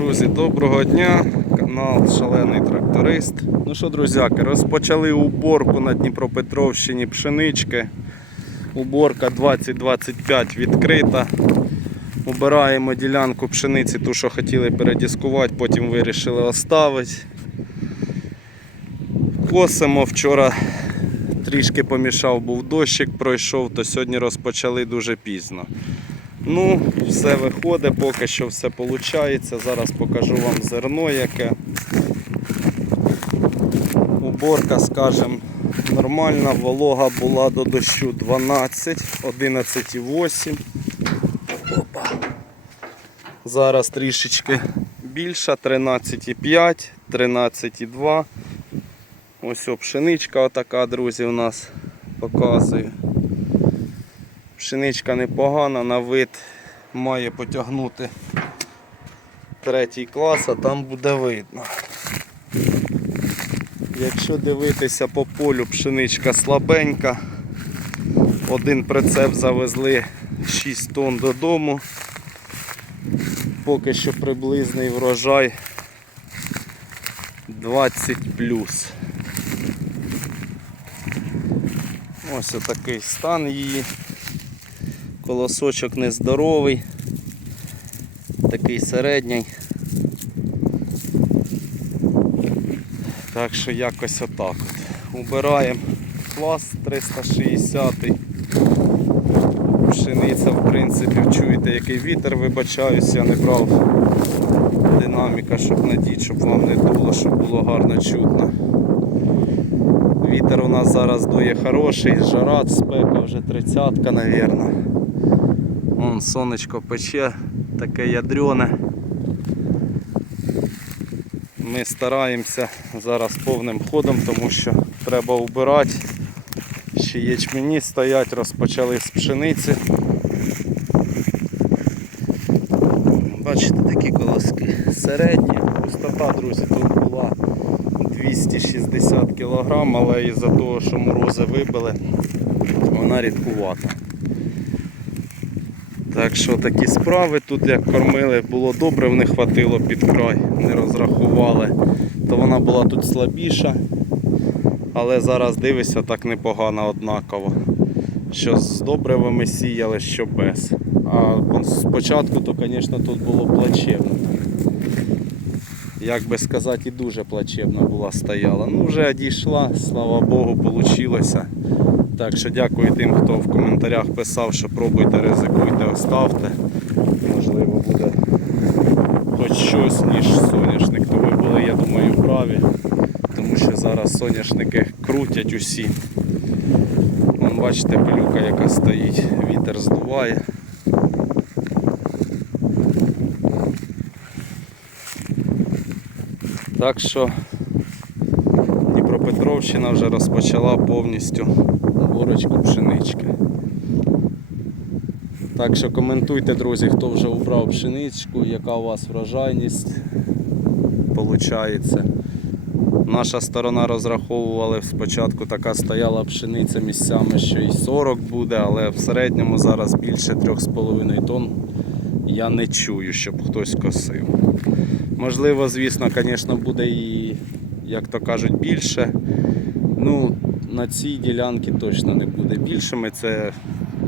Друзі, доброго дня! Канал Шалений Тракторист. Ну що, друзяки, розпочали уборку на Дніпропетровщині пшенички. Уборка 2025 відкрита. Убираємо ділянку пшениці, ту, що хотіли передіскувати, потім вирішили оставити. Косимо вчора трішки помішав, був дощик, пройшов, то сьогодні розпочали дуже пізно. Ну, все виходить, поки що все виходить. Зараз покажу вам зерно, яке. Уборка, скажімо, нормальна, волога була до дощу 12, 11,8. Опа. Зараз трішечки більша, 13,5, 13,2. Ось пшеничка отака, друзі, у нас показує. Пшеничка непогана, на вид має потягнути третій клас, а там буде видно. Якщо дивитися по полю, пшеничка слабенька. Один прицеп завезли 6 тонн додому. Поки що приблизний врожай 20 плюс. Ось отакий стан її. Колосочок нездоровий, такий середній. Так що якось отак от. Убираємо клас 360. Пшениця, в принципі, чуєте, який вітер, вибачаюсь, я не брав динаміка, щоб надіть, щоб вам не дуло, щоб було гарно чутно. Вітер у нас зараз дує хороший, жара, спека вже тридцятка, мабуть. Вон сонечко пече, таке ядрене. Ми стараємося зараз повним ходом, тому що треба убирати. Ще ячмені стоять, розпочали з пшениці. Бачите, такі колоски середні. Густота, друзі, тут була 260 кг, але із-за того, що морози вибили, вона рідкувата. Так що такі справи, тут як кормили, було добре, в них хватило під край, не розрахували, то вона була тут слабіша, але зараз дивишся так непогано однаково. Що з добривами сіяли, що без. А спочатку, то, звісно, тут було плачевно. Як би сказати, і дуже плачевно була стояла. Ну вже дійшла, слава Богу, вийшло. Так що дякую тим, хто в коментарях писав, що пробуйте, ризикуйте, оставте. Можливо буде хоч щось, ніж соняшник. То ви були, я думаю, праві. Тому що зараз соняшники крутять усі. Вон бачите, пилюка яка стоїть, вітер здуває. Так що Дніпропетровщина вже розпочала повністю горочку пшенички. Так що коментуйте, друзі, хто вже убрав пшеничку, яка у вас врожайність получається. Наша сторона розраховувала спочатку така стояла пшениця місцями, що і 40 буде, але в середньому зараз більше 3,5 тонн я не чую, щоб хтось косив. Можливо, звісно, звісно, буде і, як то кажуть, більше. Ну, на цій ділянці точно не буде більше. Ми це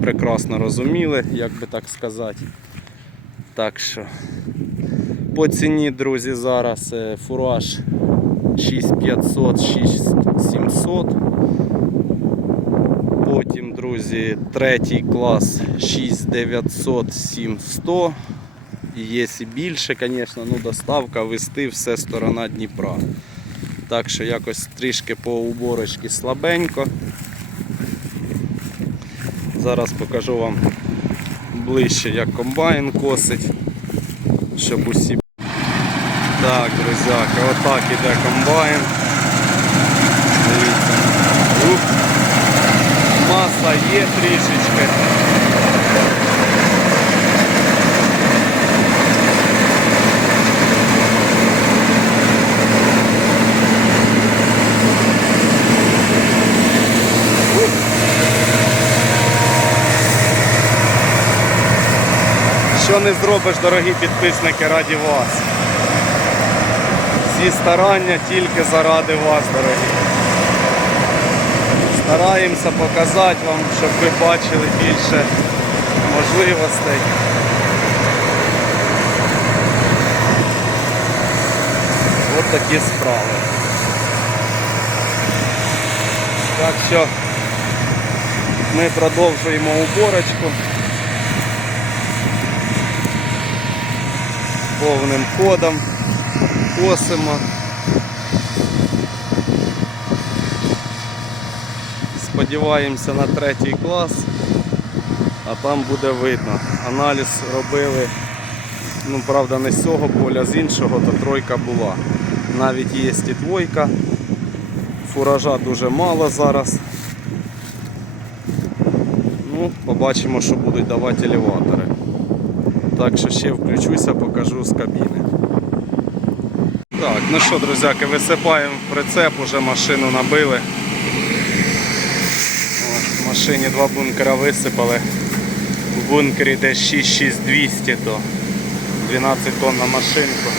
прекрасно розуміли, як би так сказати. Так що по ціні, друзі, зараз е, фураж 6500, 6700. Потім, друзі, третій клас 6900, 7100. І є і більше, звісно, ну доставка, вести все сторона Дніпра. Так що якось трішки по уборочці слабенько. Зараз покажу вам ближче, як комбайн косить, щоб усі. Так, друзяки, отак іде комбайн. Дивіться. Ух. Масла є трішечки. Що не зробиш, дорогі підписники, раді вас. Всі старання тільки заради вас, дорогі. Стараємося показати вам, щоб ви бачили більше можливостей. От такі справи. Так що ми продовжуємо уборочку повним ходом, косимо. Сподіваємося на третій клас, а там буде видно. Аналіз робили, ну правда не з цього поля, з іншого, то тройка була. Навіть є і двойка. Фуража дуже мало зараз. Ну, побачимо, що будуть давати елеватори. Так що ще включуся, покажу з кабіни. Так, ну що, друзяки, висипаємо в прицеп, уже машину набили. От, в машині два бункера висипали. В бункері десь 66200, то 12 тонн на машинку.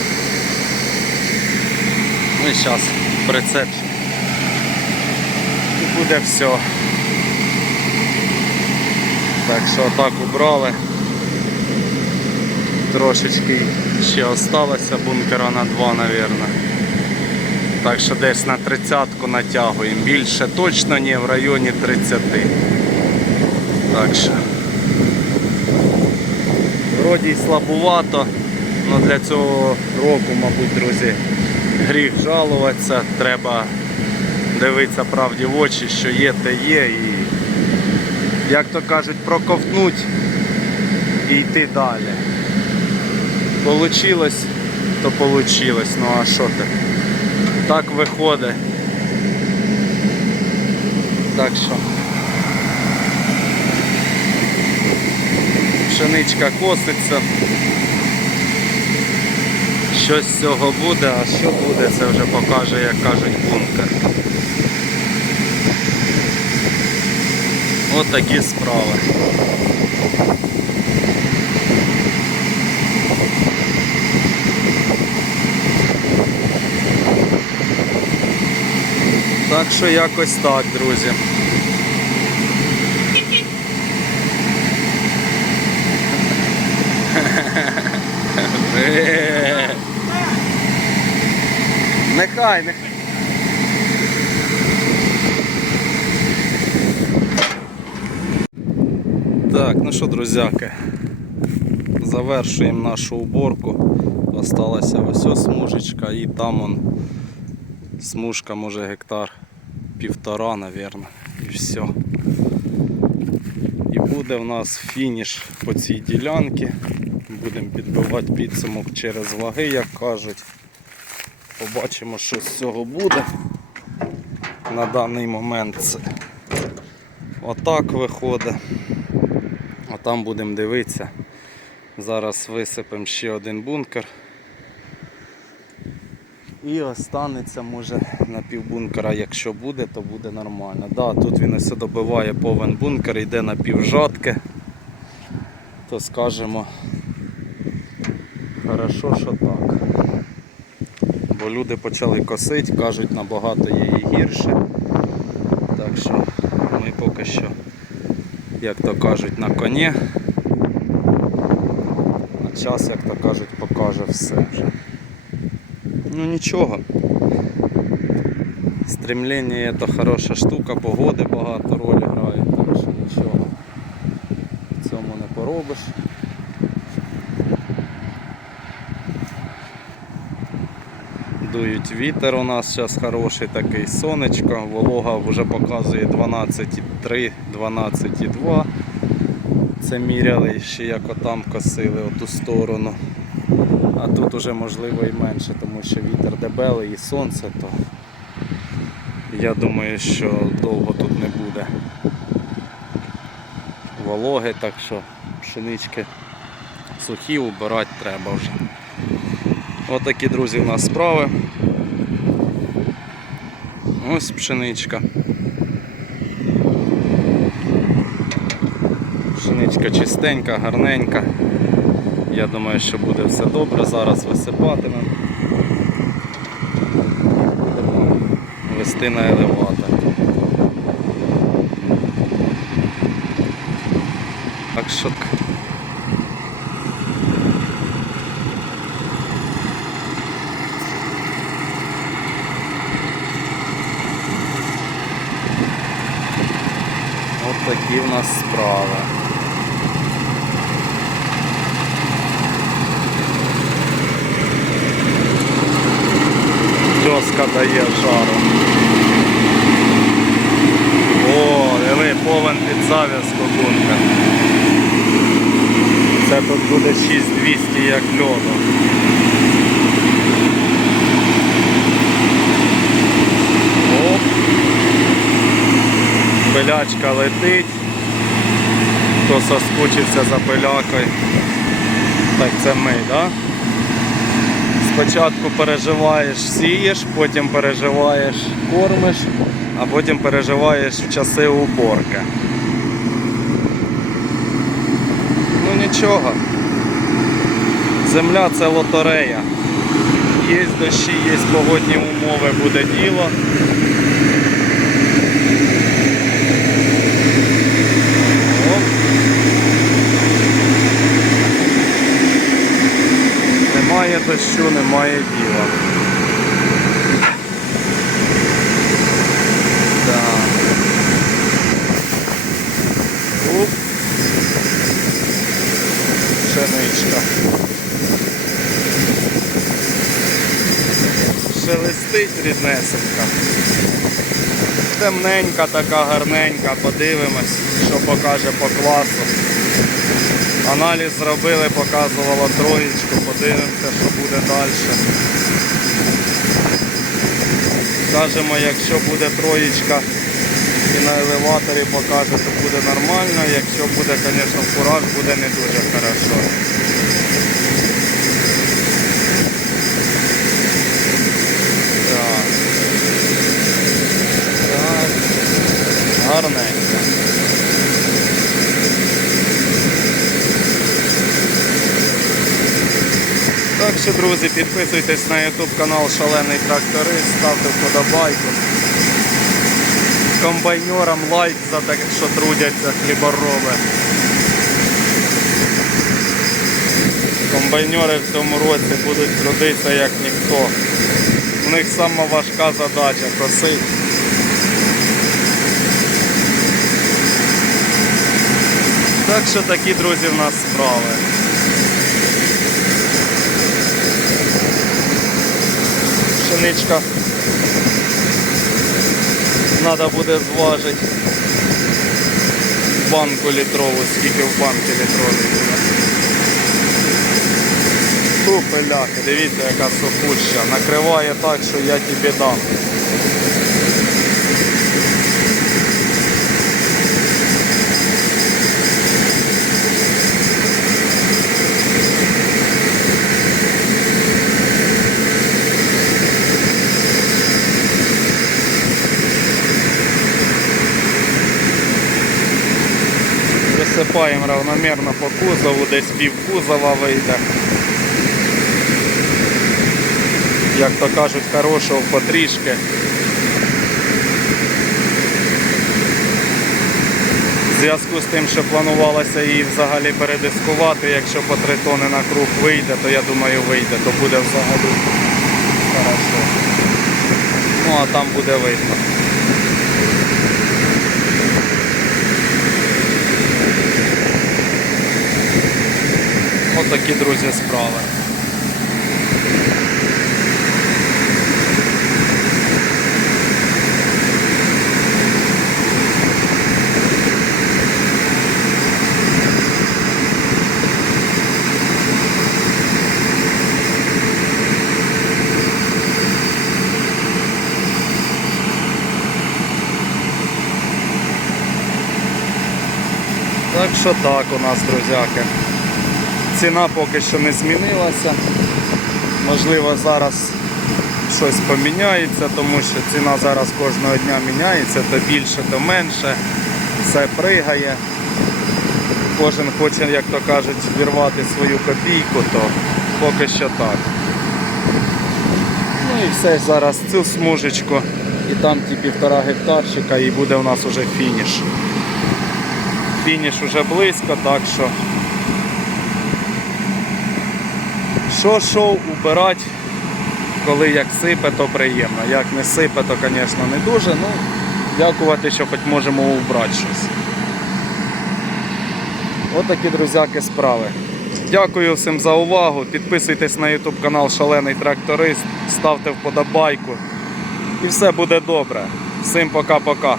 Ну і зараз прицеп. І буде все. Так що отак убрали. Трошечки ще осталося бункера на 2, мабуть. Так що десь на 30-ку натягуємо. Більше точно ні, в районі 30. Так що. Вроді й слабувато, але для цього року, мабуть, друзі, гріх жалуватися. Треба дивитися правді в очі, що є, те є. І, як то кажуть, проковтнуть і йти далі. Получилось, то получилось. Ну а що ти? Так виходить. Так що. Пшеничка коситься. Щось з цього буде, а що буде, це вже покаже, як кажуть, бункер. От такі справи. Так що якось так, друзі. Нехай, нехай. Так, ну що, друзяки, завершуємо нашу уборку. Осталася ось ось смужечка і там он смужка, може гектар півтора, напевно, і все. І буде в нас фініш по цій ділянці. Будемо підбивати підсумок через ваги, як кажуть. Побачимо, що з цього буде. На даний момент це отак виходить. А там будемо дивитися. Зараз висипемо ще один бункер. І останеться може на півбункера, якщо буде, то буде нормально. Да, тут він ось добиває повен бункер, йде на півжатки, то скажемо хорошо, що так. Бо люди почали косити, кажуть, набагато є і гірше. Так що ми поки що, як то кажуть, на коні. А час, як то кажуть, покаже все вже. Ну нічого. Стремлення це хороша штука, погоди багато ролі грають, так що нічого. В цьому не поробиш. Дують вітер у нас зараз хороший такий сонечко, волога вже показує 12,3, 12,2. Це міряли ще як отам косили оту сторону. А тут уже можливо і менше, тому що вітер дебелий і сонце, то я думаю, що довго тут не буде вологи, так що пшенички сухі, убирати треба вже. Отакі, друзі, у нас справи. Ось пшеничка. Пшеничка чистенька, гарненька. Я думаю, що буде все добре. Зараз висипатимемо. вести на елеватор. Так що к- От такі в нас справи. Тьоска дає жару. О, диви, повен під зав'язку бункер. Це тут буде 6200 як льоду. Оп. Пилячка летить. Хто соскучився за пилякою. Так, це ми, так? Да? Спочатку переживаєш, сієш, потім переживаєш, кормиш, а потім переживаєш в часи уборки. Ну нічого. Земля це лотерея. Є дощі, є погодні умови, буде діло. Оп. Немає дощу, немає діла. Оп. Пшеничка. Шелестить ріднесенька. Темненька така гарненька, подивимось, що покаже по класу. Аналіз зробили, показувало троєчку, подивимося, що буде далі. Скажемо, якщо буде троєчка і на елеваторі покаже, то буде нормально. Якщо буде, звісно, фураж, буде не дуже хорошо. Так. Так. Гарненько. Так друзі, підписуйтесь на YouTube канал Шалений Тракторист, ставте вподобайку. Комбайнерам лайк за те, що трудяться хлібороби. Комбайнери в цьому році будуть трудитися як ніхто. У них сама важка задача косить. Так що такі, друзі, в нас справи. Пшеничка. Треба буде зважити банку літрову, скільки в банки літровій буде. Тупи пиляки, дивіться, яка сухуща. Накриває так, що я тобі дам. Висипаємо равномірно по кузову, десь пів кузова вийде. Як то кажуть, хорошого потрішки. В зв'язку з тим, що планувалося її взагалі передискувати, якщо по три тони на круг вийде, то я думаю вийде, то буде взагалі хорошо. Ну а там буде видно. Такі, друзі, справи. Так що так у нас, друзяки. Ціна поки що не змінилася. Можливо, зараз щось поміняється, тому що ціна зараз кожного дня міняється, то більше, то менше. Все пригає. Кожен хоче, як то кажуть, вірвати свою копійку, то поки що так. Ну і все, зараз цю смужечку І там ті півтора гектарчика і буде у нас уже фініш. Фініш уже близько, так що. Що шоу убирати, коли як сипе, то приємно. Як не сипе, то, звісно, не дуже. Ну, дякувати, що хоч можемо убрати щось. От такі друзяки справи. Дякую всім за увагу. Підписуйтесь на YouTube канал Шалений Тракторист, ставте вподобайку. І все буде добре. Всім пока-пока.